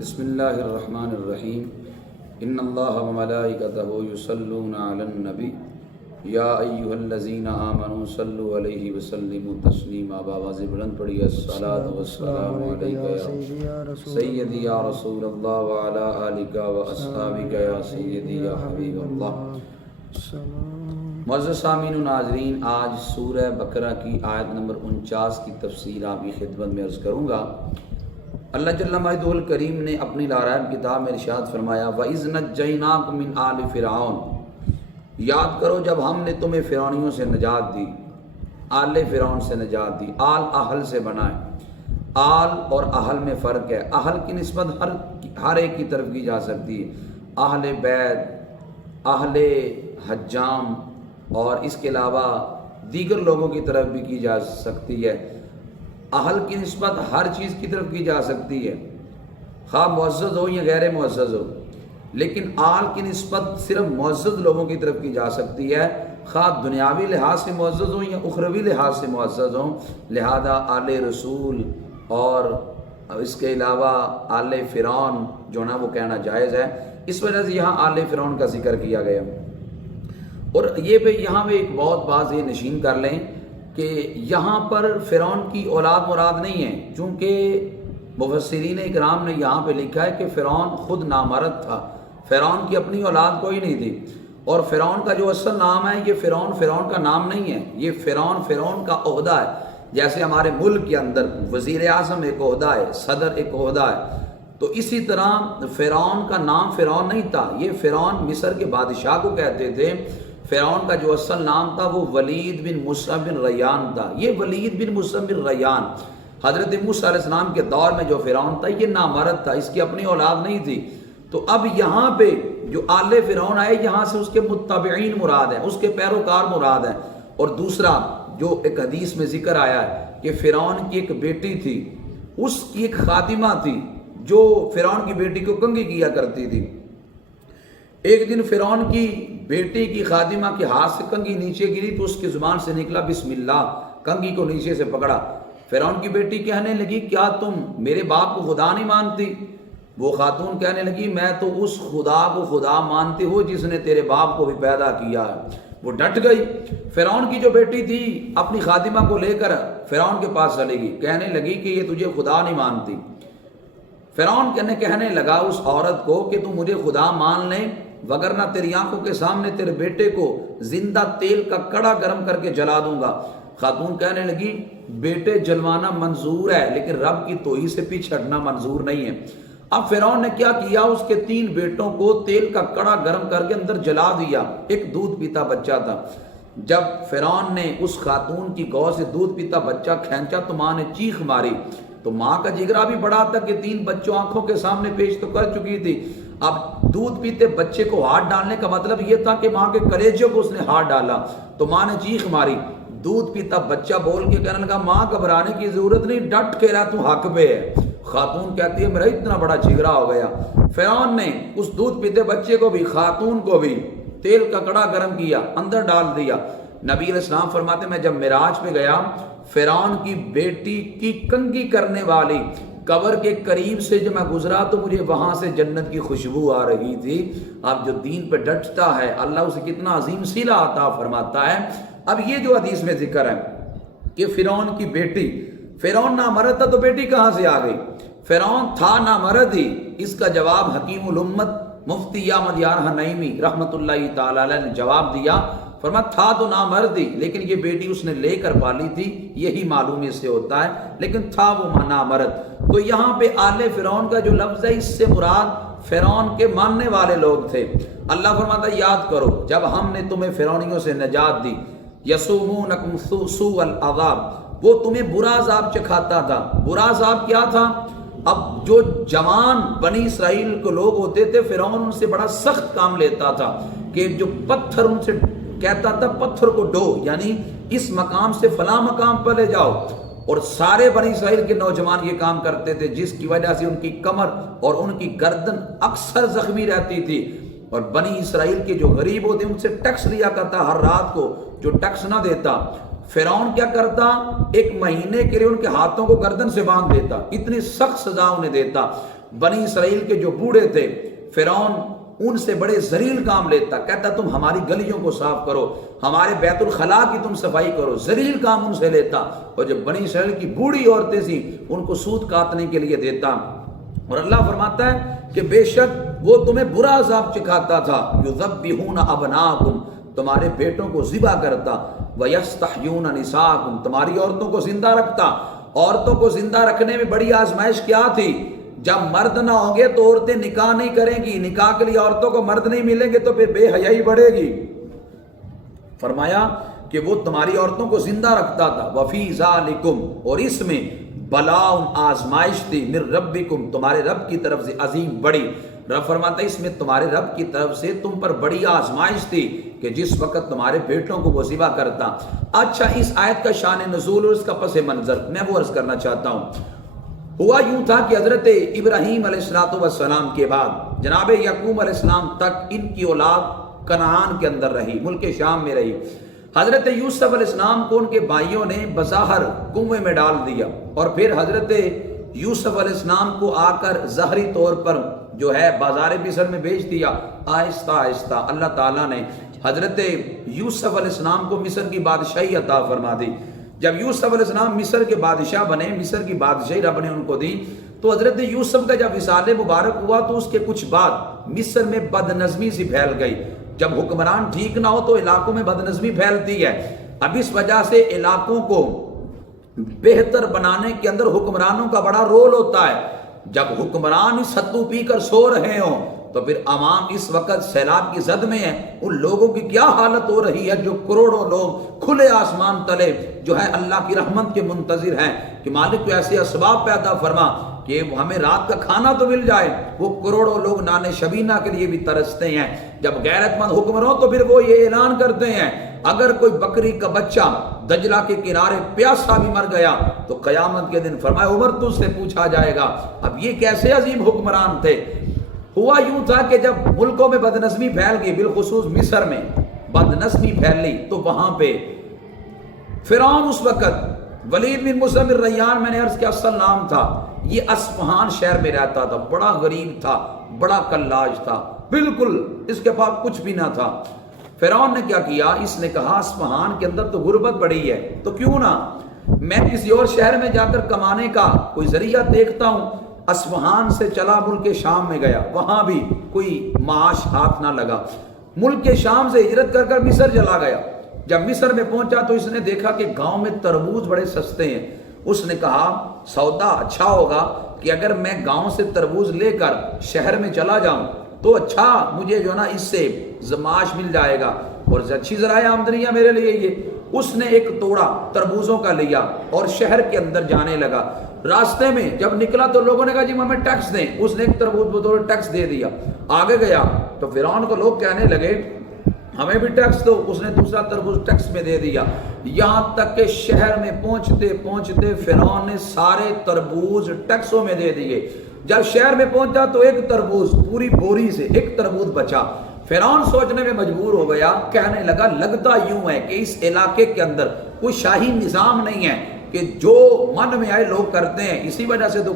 بسم اللہ الرحمن الرحیم ان اللہ وملائکتہ یصلون علی النبی یا ایھا الذین آمنوا صلوا علیہ وسلموا تسلیما باواز بلند پڑھیے الصلاۃ والسلام علیک یا سیدی یا رسول اللہ وعلی آلک واصحابک یا سیدی یا حبیب اللہ۔ معزز سامعین و ناظرین، آج سورہ بقرہ کی آیت نمبر 49 کی تفسیر آپ کی خدمت میں عرض کروں گا۔ اللہ جل مجدہ الکریم نے اپنی لارائب کتاب میں ارشاد فرمایا وَإِذْ نَجَّيْنَاكُم مِّنْ آلِ فِرْعَوْنَ، یاد کرو جب ہم نے تمہیں فرعونیوں سے نجات دی، آل فرعون سے نجات دی۔ آل اہل سے بنا ہے، آل اور اہل میں فرق ہے۔ اہل کی نسبت ہر ایک کی طرف کی جا سکتی ہے، اہل بیت، اہل حجام اور اس کے علاوہ دیگر لوگوں کی طرف بھی کی جا سکتی ہے۔ اہل کی نسبت ہر چیز کی طرف کی جا سکتی ہے، خواہ معزز ہو یا غیر معزز ہو، لیکن آل کی نسبت صرف معزز لوگوں کی طرف کی جا سکتی ہے، خواہ دنیاوی لحاظ سے معزز ہوں یا اخروی لحاظ سے معزز ہوں۔ لہذا آل رسول اور اس کے علاوہ آل فرعون جو نا وہ کہنا جائز ہے، اس وجہ سے یہاں آل فرعون کا ذکر کیا گیا۔ اور یہاں پہ ایک بہت بات یہ نشین کر لیں کہ یہاں پر فرعون کی اولاد مراد نہیں ہے، چونکہ مفسرین اکرام نے یہاں پہ لکھا ہے کہ فرعون خود نامرد تھا، فرعون کی اپنی اولاد کوئی نہیں تھی، اور فرعون کا جو اصل نام ہے یہ فرعون کا نام نہیں ہے، یہ فرعون کا عہدہ ہے۔ جیسے ہمارے ملک کے اندر وزیر اعظم ایک عہدہ ہے، صدر ایک عہدہ ہے، تو اسی طرح فرعون کا نام فرعون نہیں تھا، یہ فرعون مصر کے بادشاہ کو کہتے تھے۔ فرعون کا جو اصل نام تھا وہ ولید بن موسیٰ بن ریان تھا۔ یہ ولید بن موسیٰ بن ریان حضرت موسیٰ علیہ السلام کے دور میں جو فرعون تھا یہ نامرد تھا، اس کی اپنی اولاد نہیں تھی۔ تو اب یہاں پہ جو آل فرعون آئے، یہاں سے اس کے متبعین مراد ہیں، اس کے پیروکار مراد ہیں۔ اور دوسرا جو ایک حدیث میں ذکر آیا ہے کہ فرعون کی ایک بیٹی تھی، اس کی ایک خادمہ تھی جو فرعون کی بیٹی کو کنگھی کیا کرتی تھی۔ ایک دن فرعون کی بیٹی کی خادمہ کے ہاتھ سے کنگھی نیچے گری تو اس کی زبان سے نکلا بسم اللہ، کنگھی کو نیچے سے پکڑا۔ فرعون کی بیٹی کہنے لگی کیا تم میرے باپ کو خدا نہیں مانتی؟ وہ خاتون کہنے لگی میں تو اس خدا کو خدا مانتی ہوں جس نے تیرے باپ کو بھی پیدا کیا ہے۔ وہ ڈٹ گئی۔ فرعون کی جو بیٹی تھی اپنی خادمہ کو لے کر فرعون کے پاس چلے گی، کہنے لگی کہ یہ تجھے خدا نہیں مانتی۔ فرعون کہنے لگا اس عورت کو کہ تم مجھے خدا مان لیں وگرنہ تیری آنکھوں کے سامنے تیرے بیٹے کو زندہ تیل کا کڑا گرم کر کے جلا دوں گا۔ خاتون کہنے لگی بیٹے جلوانا منظور ہے لیکن رب کی توحید سے پیچھے ہٹنا منظور نہیں ہے۔ اب فرعون نے کیا کیا، اس کے 3 بیٹوں کو تیل کا کڑا گرم کر کے اندر جلا دیا۔ ایک دودھ پیتا بچہ تھا۔ جب فرعون نے اس خاتون کی گود سے دودھ پیتا بچہ کھینچا تو ماں نے چیخ ماری، تو ماں کا جگرا بھی بڑا تھا کہ 3 بچوں آنکھوں کے سامنے پیش تو کر چکی تھی، اب دودھ پیتے بچے کو ہاتھ ڈالنے کا مطلب یہ تھا کہ ماں کے کلیجے کو اس نے ہاتھ ڈالا، تو ماں نے چیخ ماری۔ دودھ پیتا بچہ بول کے کہنے لگا ماں گھبرانے کی ضرورت نہیں، ڈٹ کے رہا تو حق پہ ہے۔ خاتون کہتی ہے میرا اتنا بڑا جگرا ہو گیا۔ فرعون نے اس دودھ پیتے بچے کو بھی خاتون کو بھی تیل کا کڑا گرم کیا، اندر ڈال دیا۔ نبی علیہ السلام فرماتے میں جب معراج پہ گیا، فرعون کی بیٹی کی کنگھی کرنے والی قبر کے قریب سے جب میں گزرا تو مجھے وہاں سے جنت کی خوشبو آ رہی تھی۔ اب جو دین پہ ڈٹتا ہے اللہ اسے کتنا عظیم صلہ عطا فرماتا ہے۔ اب یہ جو حدیث میں ذکر ہے کہ فرعون کی بیٹی، فرعون نامرد تھا تو بیٹی کہاں سے آ گئی؟ فرعون تھا نامرد ہی۔ اس کا جواب حکیم الامت مفتی احمد یار نعیمی رحمۃ اللہ تعالی علیہ نے جواب دیا، فرمایا تھا تو نامرد ہی لیکن یہ بیٹی اس نے لے کر پالی تھی، یہی معلوم اس سے ہوتا ہے، لیکن تھا وہ نامرد۔ تو یہاں پہ آل فرعون کا جو لفظ ہے اس سے مراد فرعون کے ماننے والے لوگ تھے۔ اللہ فرماتا ہے یاد کرو جب ہم نے تمہیں فرعونیوں سے نجات دی، یسومونکم سوء العذاب، وہ تمہیں برا عذاب چکھاتا تھا۔ برا عذاب کیا تھا؟ اب جو جوان بنی اسرائیل کے لوگ ہوتے تھے فرعون ان سے بڑا سخت کام لیتا تھا کہ جو پتھر ان سے کہتا تھا پتھر کو ڈو، یعنی اس مقام سے فلاں مقام پر لے جاؤ، اور سارے بنی اسرائیل کے نوجوان یہ کام کرتے تھے جس کی وجہ سے ان کی کمر اور ان کی گردن اکثر زخمی رہتی تھی۔ اور بنی اسرائیل کے جو غریب ہوتے ان سے ٹیکس لیا کرتا ہر رات کو، جو ٹیکس نہ دیتا فرعون کیا کرتا؟ ایک مہینے کے لیے ان کے ہاتھوں کو گردن سے باندھ دیتا، اتنی سخت سزا انہیں دیتا۔ بنی اسرائیل کے جو بوڑھے تھے، فرعون ان سے بڑے ذلیل کام لیتا، کہتا تم ہماری گلیوں کو صاف کرو، ہمارے بیت الخلاء کی تم صفائی کرو، ذلیل کام ان سے لیتا۔ اور جب بنی اسرائیل کی بوڑھی عورتیں تھیں ان کو سود کاٹنے کے لیے دیتا۔ اور اللہ فرماتا ہے کہ بے شک وہ تمہیں برا عذاب چکھاتا تھا، یذبحون ابناءکم، تمہارے بیٹوں کو ذبح کرتا، ویستحیون نساءکم، تمہاری عورتوں کو زندہ رکھتا۔ عورتوں کو زندہ رکھنے میں بڑی آزمائش کیا تھی؟ جب مرد نہ ہوں گے تو عورتیں نکاح نہیں کریں گی، نکاح کے لیے عورتوں کو مرد نہیں ملیں گے تو پھر بے حیائی بڑھے گی۔ فرمایا کہ وہ تمہاری عورتوں کو زندہ رکھتا تھا، وفی ذالکم، اور اس میں بلاء آزمائش تھی، من ربکم، تمہارے رب کی طرف سے، عظیم بڑی۔ رب فرماتا ہے اس میں تمہارے رب کی طرف سے تم پر بڑی آزمائش تھی کہ جس وقت تمہارے بیٹوں کو وہ ذبح کرتا۔ اچھا، اس آیت کا شان نزول اور اس کا پس منظر میں وہ عرض کرنا چاہتا ہوں۔ ہوا یوں تھا کہ حضرت ابراہیم علیہ السلام کے بعد جناب یعقوب علیہ السلام تک ان کی اولاد کنعان کے اندر رہی، ملک شام میں رہی۔ حضرت یوسف علیہ السلام کو ان کے بھائیوں نے بظاہر کنویں میں ڈال دیا، اور پھر حضرت یوسف علیہ السلام کو آ کر ظاہری طور پر جو ہے بازار مصر میں بیچ دیا۔ آہستہ آہستہ اللہ تعالیٰ نے حضرت یوسف علیہ السلام کو مصر کی بادشاہی عطا فرما دی۔ جب یوسف علیہ السلام مصر کے بادشاہ بنے، مصر کی بادشاہی رب نے ان کو دی، تو حضرت یوسف کا جب وصال مبارک ہوا تو اس کے کچھ بعد مصر میں بد نظمی سی پھیل گئی۔ جب حکمران ٹھیک نہ ہو تو علاقوں میں بد نظمی پھیلتی ہے۔ اب اس وجہ سے علاقوں کو بہتر بنانے کے اندر حکمرانوں کا بڑا رول ہوتا ہے۔ جب حکمران ستو پی کر سو رہے ہوں تو پھر عوام اس وقت سیلاب کی زد میں ہے، ان لوگوں کی کیا حالت ہو رہی ہے جو کروڑوں لوگ کھلے آسمان تلے جو ہے اللہ کی رحمت کے منتظر ہیں کہ مالک کو ایسے اسباب پیدا فرما کہ ہمیں رات کا کھانا تو مل جائے۔ وہ کروڑوں لوگ نان شبینہ کے لیے بھی ترستے ہیں۔ جب غیرت مند حکمران ہو تو پھر وہ یہ اعلان کرتے ہیں اگر کوئی بکری کا بچہ دجلہ کے کنارے پیاسا بھی مر گیا تو قیامت کے دن فرمایا عمر تجھ سے پوچھا جائے گا۔ اب یہ کیسے عظیم حکمران تھے؟ ہوا یوں تھا کہ جب ملکوں میں بدنظمی پھیل گئی، بالخصوص مصر میں بدنظمی پھیلی، تو وہاں پہ فرعون اس وقت ولید بن مسلم الریان، میں نے عرض کیا اصل نام تھا، یہ اصفہان شہر میں رہتا تھا، بڑا غریب تھا، بڑا کلاج تھا، بالکل اس کے پاس کچھ بھی نہ تھا۔ فرعون نے کیا کیا؟ اس نے کہا اصفہان کے اندر تو غربت بڑی ہے، تو کیوں نہ میں کسی اور شہر میں جا کر کمانے کا کوئی ذریعہ دیکھتا ہوں۔ اصفہان سے چلا ملک شام میں گیا، وہاں بھی کوئی معاش ہاتھ نہ لگا۔ ملک شام سے ہجرت کر کر مصر چلا گیا۔ جب مصر میں پہنچا تو اس نے دیکھا کہ گاؤں میں تربوز بڑے سستے ہیں۔ اس نے کہا سودا اچھا ہوگا کہ اگر میں گاؤں سے تربوز لے کر شہر میں چلا جاؤں تو اچھا مجھے جو نا اس سے معاش مل جائے گا اور اچھی ذرائع آمدنی ہے میرے لیے یہ۔ اس نے ایک توڑا تربوزوں کا لیا اور شہر کے اندر جانے لگا۔ راستے میں جب نکلا تو لوگوں نے کہا جی ہمیں ٹیکس دیں، اس نے ایک تربوز بطور ٹیکس دے دیا۔ آگے گیا تو فرعون کو لوگ کہنے لگے ہمیں بھی ٹیکس دو، اس نے دوسرا تربوز ٹیکس میں دے دیا، یہاں تک کہ شہر میں پہنچتے پہنچتے فرعون نے سارے تربوز ٹیکسوں میں دے دیے۔ جب شہر میں پہنچا تو ایک تربوز پوری بوری سے ایک تربوز بچا۔ فرعون سوچنے میں مجبور ہو گیا، کہنے لگا لگتا یوں ہے کہ اس علاقے کے اندر کوئی شاہی نظام نہیں ہے کہ جو من میں آئے لوگ کرتے ہیں، اسی وجہ سے تو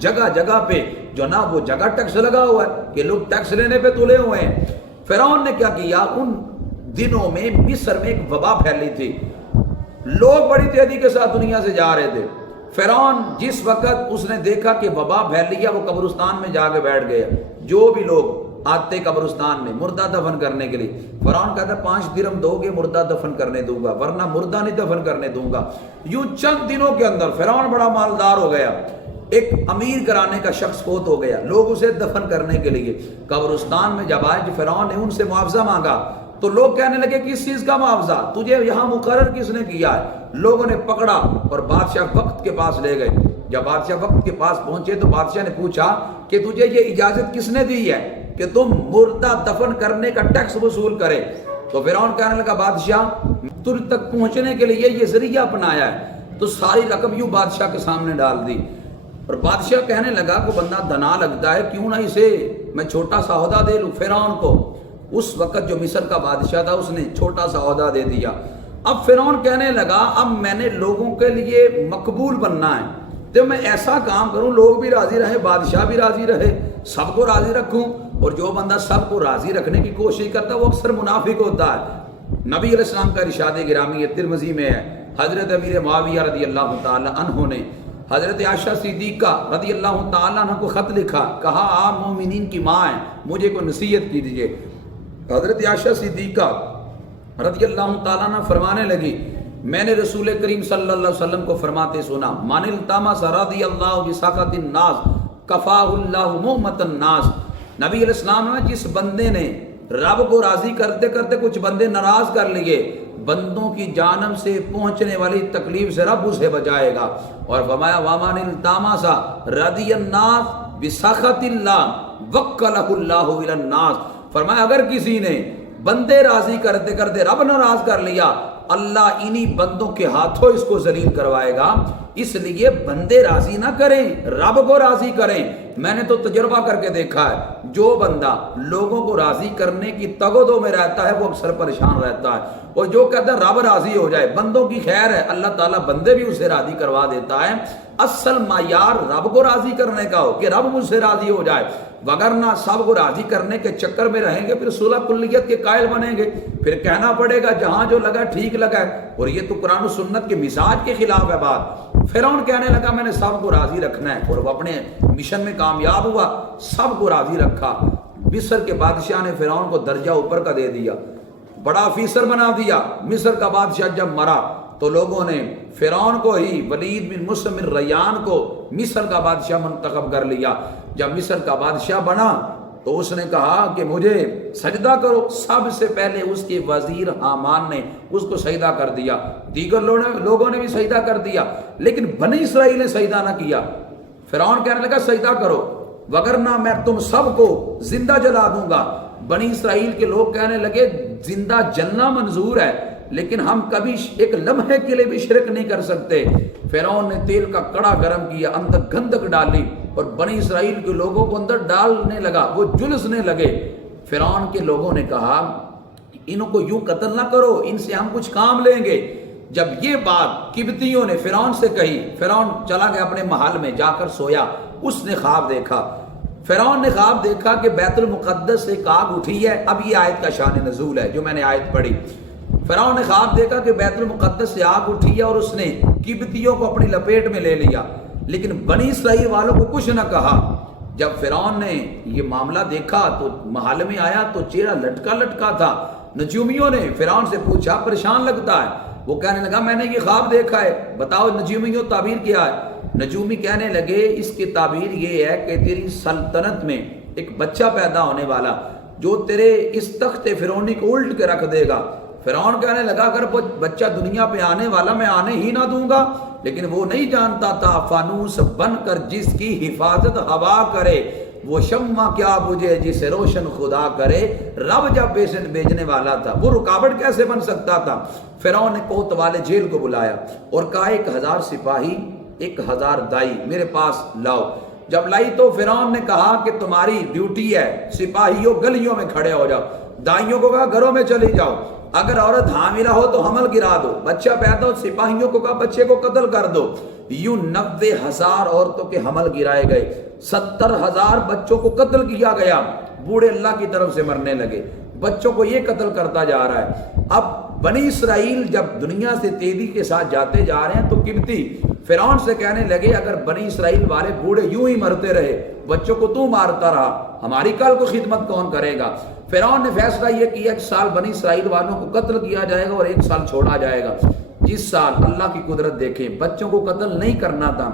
جگہ جگہ پہ جو نا وہ جگہ ٹیکس لگا ہوا ہے کہ لوگ ٹیکس لینے پہ تلے ہوئے ہیں۔ فرعون نے کیا کیا؟ ان دنوں میں مصر میں ایک وبا پھیلی تھی، لوگ بڑی تیزی کے ساتھ دنیا سے جا رہے تھے۔ فرعون جس وقت اس نے دیکھا کہ وبا پھیل رہی ہے وہ قبرستان میں جا کے بیٹھ گیا۔ جو بھی لوگ آتے قبرستان میں مردہ دفن کرنے کے لیے، فرعون کہتا 5 درہم دو گے مردہ دفن کرنے دوں گا ورنہ مردہ نہیں دفن کرنے دوں گا۔ یوں چند دنوں کے اندر فرعون بڑا مالدار ہو گیا، ایک امیر گھرانے کا شخص فوت ہو گیا، لوگ اسے دفن کرنے کے لیے قبرستان میں جب آئے فرعون نے ان سے معاوضہ مانگا تو لوگ کہنے لگے کس چیز کا معاوضہ، تجھے یہاں مقرر کس نے کیا ہے؟ لوگوں نے پکڑا اور بادشاہ وقت کے پاس لے گئے۔ جب بادشاہ وقت کے پاس پہنچے تو بادشاہ نے پوچھا کہ تجھے یہ اجازت کس نے دی ہے کہ تم مردہ دفن کرنے کا ٹیکس وصول کرے؟ تو فرعون کہنے لگا بادشاہ تجھ تک پہنچنے کے لیے یہ ذریعہ اپنایا ہے، تو ساری رقم یوں بادشاہ کے سامنے ڈال دی۔ اور بادشاہ کہنے لگا کہ بندہ دنا لگتا ہے، کیوں نہ اسے میں چھوٹا سا عہدہ دے لوں۔ فرعون کو اس وقت جو مصر کا بادشاہ تھا اس نے چھوٹا سا عہدہ دے دیا۔ اب فرعون کہنے لگا اب میں نے لوگوں کے لیے مقبول بننا ہے تو میں ایسا کام کروں لوگ بھی راضی رہے، بادشاہ بھی راضی رہے، سب کو راضی رکھوں، اور جو بندہ سب کو راضی رکھنے کی کوشش کرتا ہے وہ اکثر منافق ہوتا ہے۔ نبی علیہ السلام کا ارشاد گرامی ہے، ترمذی میں ہے، حضرت امیر معاویہ رضی اللہ تعالی عنہ نے حضرت عائشہ صدیقہ رضی اللہ تعالی عنہ کو خط لکھا، کہا آپ مومنین کی ماں ہیں، مجھے کوئی نصیحت کیجیے۔ حضرت عائشہ صدیقہ رضی اللہ تعالی عنہ فرمانے لگی میں نے رسول کریم صلی اللہ علیہ وسلم کو فرماتے سنا، من التمس رضی اللہ بسخط الناس کفاہ اللہ مؤمۃ الناس۔ نبی علیہ السلام نے جس بندے نے رب کو راضی کرتے کرتے کچھ بندے ناراض کر لیے، بندوں کی جانب سے پہنچنے والی تکلیف سے رب اسے بچائے گا۔ اور فرمایا ومن التمس رضی الناس بسخط اللہ وکلہ اللہ الی الناس۔ فرمایا اگر کسی نے بندے راضی کرتے کرتے رب ناراض کر لیا، اللہ انہی بندوں کے ہاتھوں اس کو ذلیل کروائے گا۔ اس لیے بندے راضی نہ کریں، رب کو راضی کریں۔ میں نے تو تجربہ کر کے دیکھا ہے، جو بندہ لوگوں کو راضی کرنے کی تگودو میں رہتا ہے وہ اکثر پریشان رہتا ہے، اور جو کہتا ہے رب راضی ہو جائے، بندوں کی خیر ہے، اللہ تعالیٰ بندے بھی اسے راضی کروا دیتا ہے۔ اصل معیار رب کو راضی کرنے کا ہو کہ رب مجھ سے راضی ہو جائے، وگرنہ سب کو راضی کرنے کے چکر میں رہیں گے، پھر صلح کلیت کے قائل بنیں گے، پھر کہنا پڑے گا جہاں جو لگا ٹھیک لگا ہے، اور یہ تو قرآن و سنت کے مزاج کے خلاف ہے بات۔ فرعون کہنے لگا میں نے سب کو راضی رکھنا ہے، اور وہ اپنے مشن میں کامیاب ہوا، سب کو راضی رکھا۔ مصر کے بادشاہ نے فرعون کو درجہ اوپر کا دے دیا، بڑا آفیسر بنا دیا۔ مصر کا بادشاہ جب مرا تو لوگوں نے فرعون کو ہی، ولید بن مسلم بن ریان کو مصر کا بادشاہ منتخب کر لیا۔ جب مصر کا بادشاہ بنا تو اس نے کہا کہ مجھے سجدہ کرو، سب سے پہلے اس کے وزیر حامان نے اس کو سجدہ کر دیا، دیگر لوگوں نے بھی سجدہ کر دیا، لیکن بنی اسرائیل نے سجدہ نہ کیا۔ فرعون کہنے لگا سجدہ کرو وگرنہ میں تم سب کو زندہ جلا دوں گا۔ بنی اسرائیل کے لوگ کہنے لگے زندہ جلنا منظور ہے لیکن ہم کبھی ایک لمحے کے لیے بھی شرک نہیں کر سکتے۔ فرعون نے تیل کا کڑا گرم کیا، اندر گندک ڈالی اور بنی اسرائیل کے لوگوں کو اندر ڈالنے لگا، وہ جلسنے لگے۔ فرعون کے لوگوں نے کہا انہوں کو یوں قتل نہ کرو، ان سے ہم کچھ کام لیں گے۔ جب یہ بات قبطیوں نے فرعون سے کہی، فرعون چلا گیا اپنے محل میں، جا کر سویا۔ اس نے خواب دیکھا، فرعون نے خواب دیکھا کہ بیت المقدس سے ایک آگ اٹھی ہے۔ اب یہ آیت کا شان نزول ہے جو میں نے آیت پڑھی۔ فرعون نے خواب دیکھا کہ بیت المقدس سے آگ اٹھی ہے اور اس نے قبطیوں کو اپنی لپیٹ میں لے لیا، لیکن بنی اسرائیل والوں کو کچھ نہ کہا۔ جب فرعون نے یہ معاملہ دیکھا تو محل میں آیا تو چہرہ لٹکا لٹکا تھا۔ نجومیوں نے فرعون سے پوچھا پریشان لگتا ہے، وہ کہنے لگا میں نے یہ خواب دیکھا ہے، بتاؤ نجومیوں تعبیر کیا ہے؟ نجومی کہنے لگے اس کی تعبیر یہ ہے کہ تیری سلطنت میں ایک بچہ پیدا ہونے والا جو تیرے اس تخت فرعونی کو الٹ کے رکھ دے گا۔ فرعون کہنے لگا اگر وہ بچہ دنیا پہ آنے والا میں آنے ہی نہ دوں گا، لیکن وہ نہیں جانتا تھا فانوس بن کر جس کی حفاظت ہوا کرے وہ شمع کیا بجھے جسے روشن خدا کرے۔ رب جب بیچنے والا تھا وہ رکاوٹ کیسے بن سکتا تھا؟ فرعون نے کوت والے جیل کو بلایا اور کہا 1000 سپاہی 1000 دائی میرے پاس لاؤ۔ جب لائی تو فرعون نے کہا کہ تمہاری ڈیوٹی ہے سپاہیوں گلیوں میں کھڑے ہو جاؤ، دائیوں کو کہا گھروں میں چلی جاؤ، اگر عورت حاملہ ہو تو حمل گرا دو، بچہ پیدا ہو سپاہیوں کو کہا بچے کو قتل کر دو۔ یوں 90,000 عورتوں کے حمل گرائے گئے، 70,000 بچوں کو قتل کیا گیا، بوڑھے اللہ کی طرف سے مرنے لگے، بچوں کو یہ قتل کرتا جا رہا ہے۔ اب بنی اسرائیل جب دنیا سے تیزی کے ساتھ جاتے جا رہے ہیں تو قبطی فرعون سے کہنے لگے اگر بنی اسرائیل والے بوڑھے یوں ہی مرتے رہے، بچوں کو تو مارتا رہا، ہماری کل کو خدمت کون کرے گا؟ فرعون نے فیصلہ یہ کیا 1 سال بنی اسرائیل والوں کو قتل کیا جائے گا اور 1 سال چھوڑا جائے گا۔ جس سال اللہ کی قدرت دیکھیں بچوں کو قتل نہیں کرنا تھا،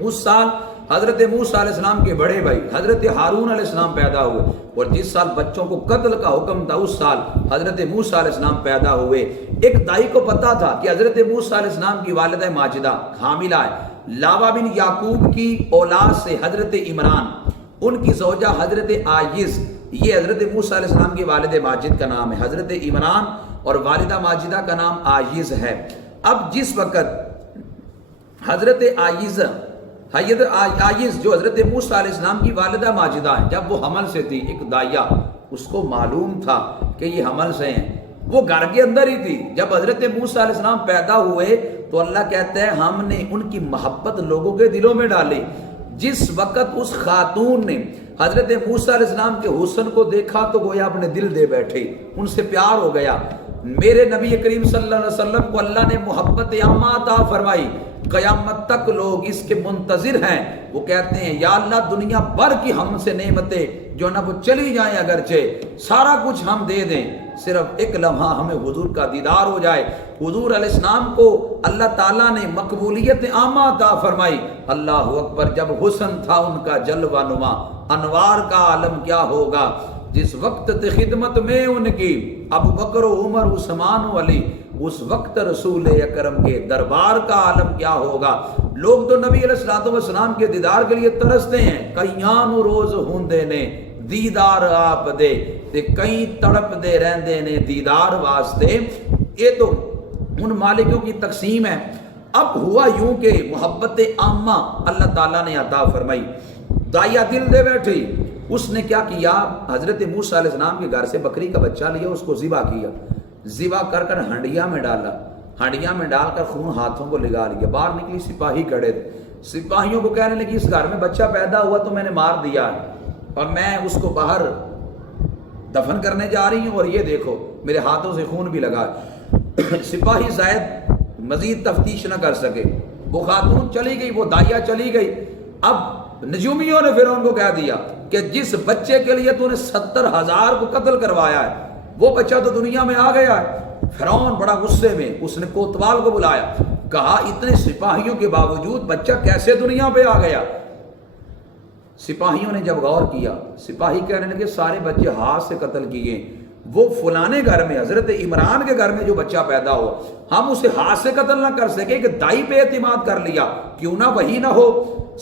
اس سال حضرت موسیٰ علیہ السلام کے بڑے بھائی حضرت ہارون علیہ السلام پیدا ہوئے، اور جس سال بچوں کو قتل کا حکم تھا اس سال حضرت موسیٰ علیہ السلام پیدا ہوئے۔ ایک دائی کو پتا تھا کہ حضرت موسیٰ علیہ السلام کی والدہ ماجدہ حاملہ ہے، لاوا بن یعقوب کی اولاد سے حضرت عمران، ان کی زوجہ حضرت آیز، یہ حضرت موسیٰ علیہ السلام کی والد ماجد کا نام ہے، حضرت عمران اور والدہ ماجدہ کا نام آیز ہے۔ اب جس وقت حضرت آیز جو حضرت موسیٰ علیہ السلام کی والدہ ماجدہ ہے، جب وہ حمل سے تھی، ایک دائیا اس کو معلوم تھا کہ یہ حمل سے ہیں، وہ گھر کے اندر ہی تھی. جب حضرت موسیٰ علیہ السلام پیدا ہوئے تو اللہ کہتا ہے ہم نے ان کی محبت لوگوں کے دلوں میں ڈالی. جس وقت اس خاتون نے حضرت موسیٰ علیہ السلام کے حسن کو دیکھا تو گویا اپنے دل دے بیٹھے, ان سے پیار ہو گیا. میرے نبی کریم صلی اللہ علیہ وسلم کو اللہ نے محبت عامہ عطا فرمائی. قیامت تک لوگ اس کے منتظر ہیں. وہ کہتے ہیں یا اللہ دنیا بھر کی ہم سے نعمتیں جو نہ وہ چلی جائیں, اگرچہ سارا کچھ ہم دے دیں, صرف ایک لمحہ ہمیں حضور کا دیدار ہو جائے. حضور علیہ السلام کو اللہ تعالیٰ نے مقبولیت عامہ عطا فرمائی. اللہ اکبر. جب حسن تھا ان کا جلوہ نما, انوار کا عالم کیا ہوگا. جس وقت خدمت میں ان کی ابو بکر و عمر عثمان و علی, اس وقت رسول اکرم کے دربار کا عالم کیا ہوگا. لوگ تو نبی علیہ السلام کے دیدار کے لیے ترستے ہیں. کئیاں نو روز ہوندے نے دیدار آپ دے, تے کئی تڑپ دے رہندے نے دیدار واسطے. یہ تو ان مالکوں کی تقسیم ہے. اب ہوا یوں کہ محبت عامہ اللہ تعالیٰ نے عطا فرمائی. دایا دل دے بیٹھی. اس نے کیا کیا, حضرت موسیٰ علیہ السلام کے گھر سے بکری کا بچہ لیا, اس کو ذبح کیا. ذبح کر کر ہنڈیا میں ڈالا, ہنڈیا میں ڈال کر خون ہاتھوں کو لگا لیا. باہر نکلی, سپاہی کھڑے تھے. سپاہیوں کو کہنے لگی اس گھر میں بچہ پیدا ہوا تو میں نے مار دیا اور میں اس کو باہر دفن کرنے جا رہی ہوں, اور یہ دیکھو میرے ہاتھوں سے خون بھی لگا. سپاہی شاید مزید تفتیش نہ کر سکے. وہ خاتون چلی گئی, وہ دایا چلی گئی. اب نجومیوں نے پھر ان کو کہہ دیا کہ جس بچے کے لیے تو نے 70,000 کو قتل کروایا ہے وہ بچہ تو دنیا میں آ گیا ہے. فرعون بڑا غصے میں, اس نے کوتوال کو بلایا, کہا اتنے سپاہیوں کے باوجود بچہ کیسے دنیا پہ آ گیا. سپاہیوں نے جب غور کیا, سپاہی کہنے لگے سارے بچے ہاتھ سے قتل کیے. وہ فلانے گھر میں حضرت عمران کے گھر میں جو بچہ پیدا ہوا ہم اسے ہاتھ سے قتل نہ کر سکے کہ دائی پہ اعتماد کر لیا, کیوں نہ وہی نہ ہو.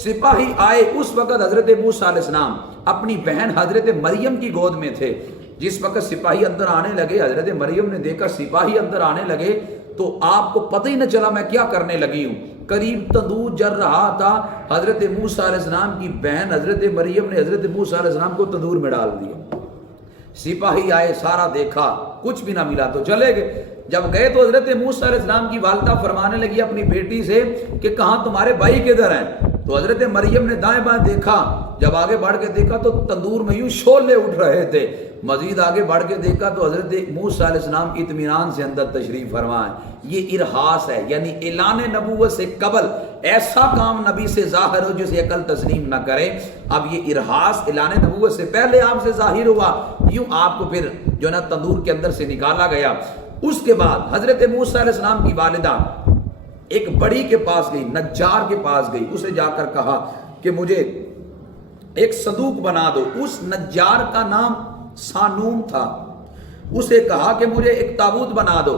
سپاہی آئے. اس وقت حضرت موسیٰ علیہ السلام اپنی بہن حضرت مریم کی گود میں تھے. جس وقت سپاہی اندر آنے لگے, حضرت مریم نے دیکھا سپاہی اندر آنے لگے تو آپ کو پتہ ہی نہ چلا میں کیا کرنے لگی ہوں. قریب تندور جل رہا تھا. حضرت موسیٰ علیہ السلام کی بہن حضرت مریم نے حضرت موسیٰ علیہ السلام کو تندور میں ڈال دیا. سپاہی آئے, سارا دیکھا, کچھ بھی نہ ملا تو چلے گئے. جب گئے تو حضرت موسیٰ علیہ السلام کی والدہ فرمانے لگی اپنی بیٹی سے کہ کہاں تمہارے بھائی کدھر ہیں. تو حضرت مریم نے دائیں بائیں دیکھا. جب آگے بڑھ کے دیکھا تو تندور میں یوں شعلے اٹھ رہے تھے. مزید آگے بڑھ کے دیکھا تو حضرت موسیٰ علیہ السلام اطمینان سے اندر تشریف فرمائے. یہ ارہاس ہے, یعنی اعلان نبوت سے قبل ایسا کام نبی سے ظاہر ہو جسے عقل تسلیم نہ کرے. اب یہ ارہاس اعلان نبوت سے پہلے آپ سے ظاہر ہوا, یوں آپ کو پھر جو نا تندور کے اندر سے نکالا گیا. اس کے بعد حضرت موسیٰ علیہ السلام کی والدہ ایک بڑی کے پاس گئی, نجار کے پاس گئی. اسے جا کر کہا کہ مجھے ایک صندوق بنا دو. اس نجار کا نام سانوم تھا. اسے کہا کہ مجھے ایک تابوت بنا دو.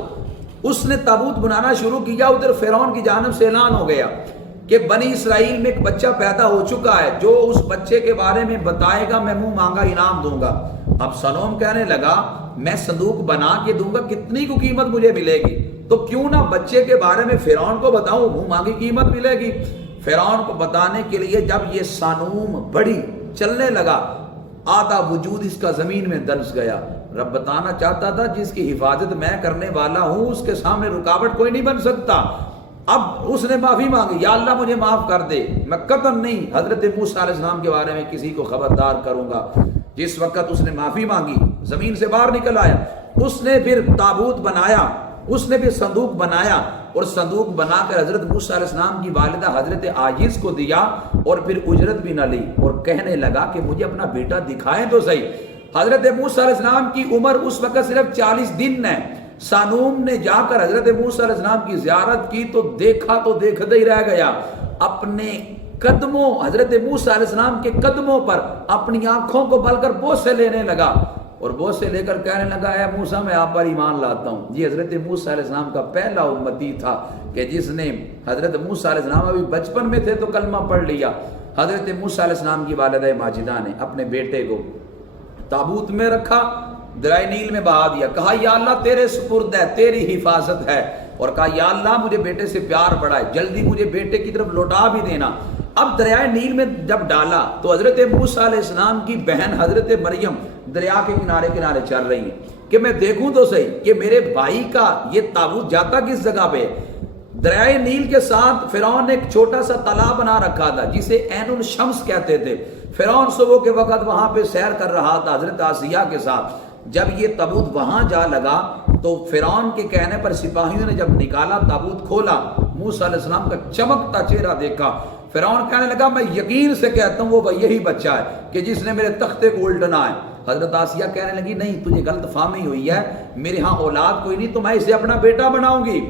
اس نے تابوت بنانا شروع کیا. ادھر فرعون کی جانب سے اعلان ہو گیا کہ بنی اسرائیل میں ایک بچہ پیدا ہو چکا ہے, جو اس بچے کے بارے میں بتائے گا میں منہ مانگا انعام دوں گا. اب سانوم کہنے لگا میں صندوق بنا کے دوں گا, کتنی کو قیمت مجھے ملے گی, تو کیوں نہ بچے کے بارے میں فرعون کو بتاؤں, منہ مانگی قیمت ملے گی. فرعون کو بتانے کے لیے جب یہ سانوم بڑی چلنے لگا, آدھا وجود اس کا زمین میں دنس گیا. رب بتانا چاہتا تھا جس کی حفاظت میں کرنے والا ہوں اس کے سامنے رکاوٹ کوئی نہیں بن سکتا. اب اس نے معافی مانگی, یا اللہ مجھے معاف کر دے, میں قطعاً نہیں حضرت موسیٰ علیہ السلام کے بارے میں کسی کو خبردار کروں گا. جس وقت اس نے معافی مانگی زمین سے باہر نکل آیا. اس نے پھر تابوت بنایا, اس نے پھر صندوق بنایا, اور صندوق بنا کر حضرت موسیٰ علیہ السلام کی والدہ حضرت عاجز کو دیا, اور پھر اجرت بھی نہ لی, اور کہنے لگا کہ مجھے اپنا بیٹا دکھائیں تو صحیح. حضرت موسیٰ علیہ السلام کی عمر اس وقت صرف 40 دن ہے. سانوم نے جا کر حضرت موسیٰ علیہ السلام کی زیارت کی تو دیکھا تو دیکھتے ہی رہ گیا. اپنے قدموں, حضرت موسیٰ علیہ السلام کے قدموں پر اپنی آنکھوں کو بل کر بوسے لینے لگا, اور بوسے لے کر کہنے لگا اے موسیٰ میں آپ پر ایمان لاتا ہوں. یہ حضرت موسیٰ علیہ السلام کا پہلا امتی تھا کہ جس نے, حضرت موسیٰ علیہ السلام ابھی بچپن میں تھے تو کلمہ پڑھ لیا. حضرت موسیٰ علیہ السلام کی والدہ ماجدہ نے اپنے بیٹے کو تابوت میں رکھا, درائے نیل میں بہا دیا. کہا یا اللہ تیرے سپرد ہے, تیری حفاظت ہے, اور کہا یا اللہ مجھے بیٹے سے پیار بڑھائے, جلدی مجھے بیٹے کی طرف لوٹا بھی دینا. اب دریائے نیل میں جب ڈالا تو حضرت موسیٰ علیہ السلام کی بہن حضرت مریم دریا کے کنارے کنارے چل رہی ہیں. کہ میں دیکھوں تو صحیح کہ میرے بھائی کا یہ تابوت جاتا کس جگہ پہ. دریائے نیل کے ساتھ فرعون نے ایک چھوٹا سا تالاب بنا رکھا تھا جسے عین الشمس کہتے تھے. فرعون صبح کے وقت وہاں پہ سیر کر رہا تھا حضرت آسیہ کے ساتھ. جب یہ تابوت وہاں جا لگا تو فرعون کے کہنے پر سپاہیوں نے جب نکالا تابوت کھولا, موسیٰ علیہ السلام کا چمکتا چہرہ دیکھا. فرعون کہنے لگا میں یقین سے کہتا ہوں وہ یہی بچہ ہے کہ جس نے میرے تختے کو الٹنا ہے. حضرت آسیہ کہنے لگی نہیں تجھے غلط فہمی ہوئی ہے, میرے ہاں اولاد کوئی نہیں تو میں اسے اپنا بیٹا بناؤں گی.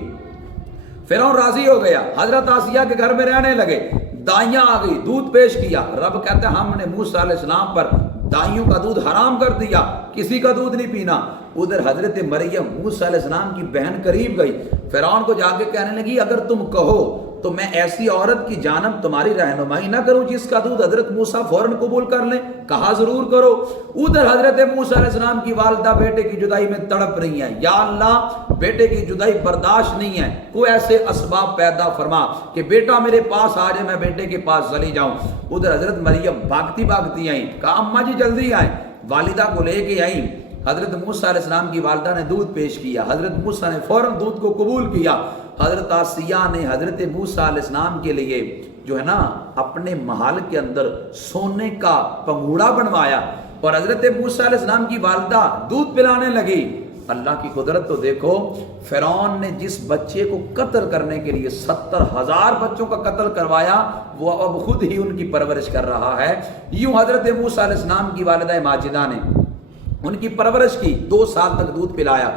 فرعون راضی ہو گیا, حضرت آسیہ کے گھر میں رہنے لگے. دائیاں آ گئی, دودھ پیش کیا. رب کہتا ہے ہم نے موسیٰ علیہ السلام پر دائیوں کا دودھ حرام کر دیا, کسی کا دودھ نہیں پینا. ادھر حضرت مریم موسیٰ علیہ السلام کی بہن قریب گئی, فرعون کو جا کے کہنے لگی اگر تم کہو تو میں ایسی عورت کی جانب تمہاری رہنمائی نہ کروں جس کا دودھ حضرت موسیٰ فوراً قبول کر لیں. کہا ضرور کرو. ادھر حضرت موسیٰ علیہ السلام کی والدہ بیٹے کی جدائی میں تڑپ رہی ہیں, یا اللہ بیٹے کی جدائی برداشت نہیں ہے, کوئی ایسے اسباب پیدا فرما کہ بیٹا میرے پاس آ جائے, میں بیٹے کے پاس چلی جاؤں. ادھر حضرت مریم بھاگتی بھاگتی آئیں, کہا اماں جی جلدی آئیں. والدہ کو لے کے آئیں. حضرت موسیٰ علیہ السلام کی والدہ نے دودھ پیش کیا, حضرت موسیٰ نے فوراً دودھ کو قبول کیا. حضرت آسیہ نے حضرت موسیٰ علیہ السلام کے لیے جو ہے نا اپنے محل کے اندر سونے کا پنگوڑا بنوایا اور حضرت موسیٰ علیہ السلام کی والدہ دودھ پلانے لگی. اللہ کی قدرت تو دیکھو, فرعون نے جس بچے کو قتل کرنے کے لیے 70,000 بچوں کا قتل کروایا وہ اب خود ہی ان کی پرورش کر رہا ہے. یوں حضرت موسیٰ علیہ السلام کی والدہ ماجدہ نے ان کی پرورش کی, 2 سال تک دودھ پلایا.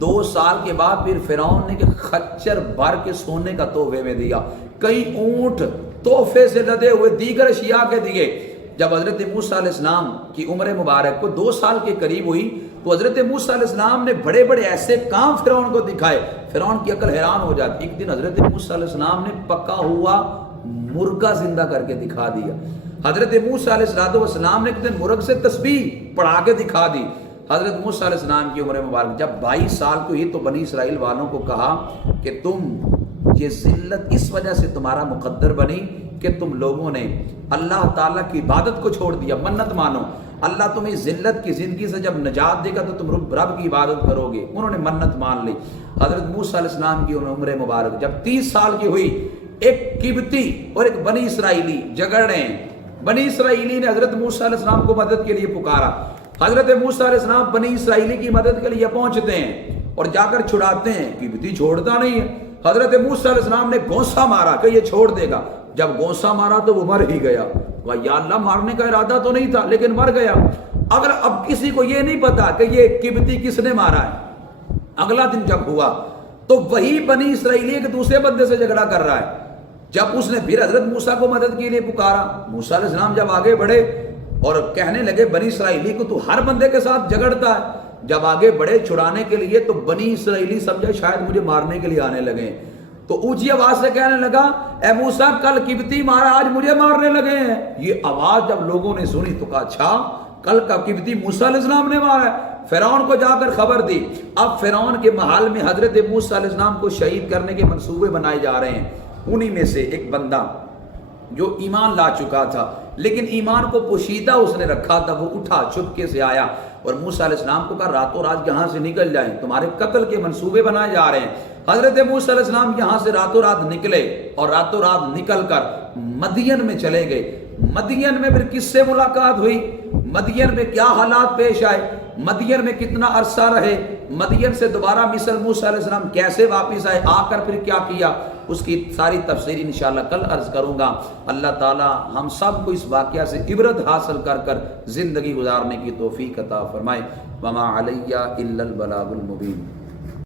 2 سال کے بعد پھر فرعون نے کہ خچر بھر کے سونے کا تحفے میں دیا, کئی اونٹ تحفے سے لدے ہوئے دیگر اشیاء کے دیے. جب حضرت موسیٰ علیہ السلام کی عمر مبارک کو 2 سال کے قریب ہوئی تو حضرت موسیٰ علیہ السلام نے بڑے بڑے ایسے کام فرعون کو دکھائے, فرعون کی عقل حیران ہو جاتی. ایک دن حضرت موسیٰ علیہ السلام نے پکا ہوا مرغا زندہ کر کے دکھا دیا. حضرت موسیٰ علیہ السلام نے ایک دن مرغ سے تسبیح پڑھا کے دکھا دی. حضرت موسیٰ علیہ السلام کی عمر مبارک جب 22 سال کو ہوئی تو بنی اسرائیل والوں کو کہا کہ تم یہ ذلت اس وجہ سے تمہارا مقدر بنی کہ تم لوگوں نے اللہ تعالیٰ کی عبادت کو چھوڑ دیا. منت مانو, اللہ تمہیں ذلت کی زندگی سے جب نجات دے گا تو تم رب کی عبادت کرو گے. انہوں نے منت مان لی. حضرت موسیٰ علیہ السلام کی عمر مبارک جب 30 سال کی ہوئی, ایک قبطی اور ایک بنی اسرائیلی جھگڑ رہے ہیں. بنی اسرائیلی نے حضرت موسیٰ علیہ السلام کو مدد کے لیے پکارا. حضرت موسیٰ علیہ السلام بنی اسرائیلی کی مدد کے لیے پہنچتے ہیں اور جا کر چھڑاتے ہیں. قبطی چھوڑتا نہیں ہے. حضرت موسیٰ علیہ السلام نے گونسا مارا کہ یہ چھوڑ دے گا. جب گونسا مارا تو وہ مر ہی گیا. یا اللہ مارنے کا ارادہ تو نہیں تھا لیکن مر گیا. اگر اب کسی کو یہ نہیں پتا کہ یہ قبطی کس نے مارا ہے, اگلا دن جب ہوا تو وہی بنی اسرائیلی ایک دوسرے بندے سے جھگڑا کر رہا ہے. جب اس نے پھر حضرت موسیٰ کو مدد کے لیے پکارا, موسیٰ علیہ السلام جب آگے بڑھے اور کہنے لگے بنی اسرائیلی کو تو ہر بندے کے ساتھ جھگڑتا ہے. جب آگے بڑھے چھڑانے کے لیے تو بنی اسرائیلی سمجھے شاید مجھے مارنے کے لیے آنے لگے, تو اونچی آواز سے کہنے لگا اے موسیٰ کل قبطی مارا آج مجھے مارنے لگے ہیں. یہ آواز جب لوگوں نے سنی تو کہا اچھا کل کا قبطی موسیٰ علیہ السلام نے مارا ہے. فرعون کو جا کر خبر دی. اب فرعون کے محل میں حضرت موسیٰ علیہ السلام کو شہید کرنے کے منصوبے بنائے جا رہے ہیں. انہی میں سے ایک بندہ جو ایمان لا چکا تھا لیکن ایمان کو پوشیدہ اس نے رکھا تھا, وہ اٹھا چپکے سے آیا اور موسیٰ علیہ السلام کو کہا راتوں رات یہاں سے نکل جائیں, تمہارے قتل کے منصوبے بنائے جا رہے ہیں. حضرت موسیٰ علیہ السلام یہاں سے راتوں رات نکلے اور راتوں رات نکل کر مدین میں چلے گئے. مدین میں پھر کس سے ملاقات ہوئی, مدین میں کیا حالات پیش آئے, مدین میں کتنا عرصہ رہے, مدین سے دوبارہ مصر موسیٰ علیہ السلام کیسے واپس آئے, آ کر پھر کیا کیا, اس کی ساری تفسیر انشاءاللہ کل عرض کروں گا. اللہ تعالی ہم سب کو اس واقعہ سے عبرت حاصل کر زندگی گزارنے کی توفیق عطا فرمائے. وما علیہ الا البلاغ المبین.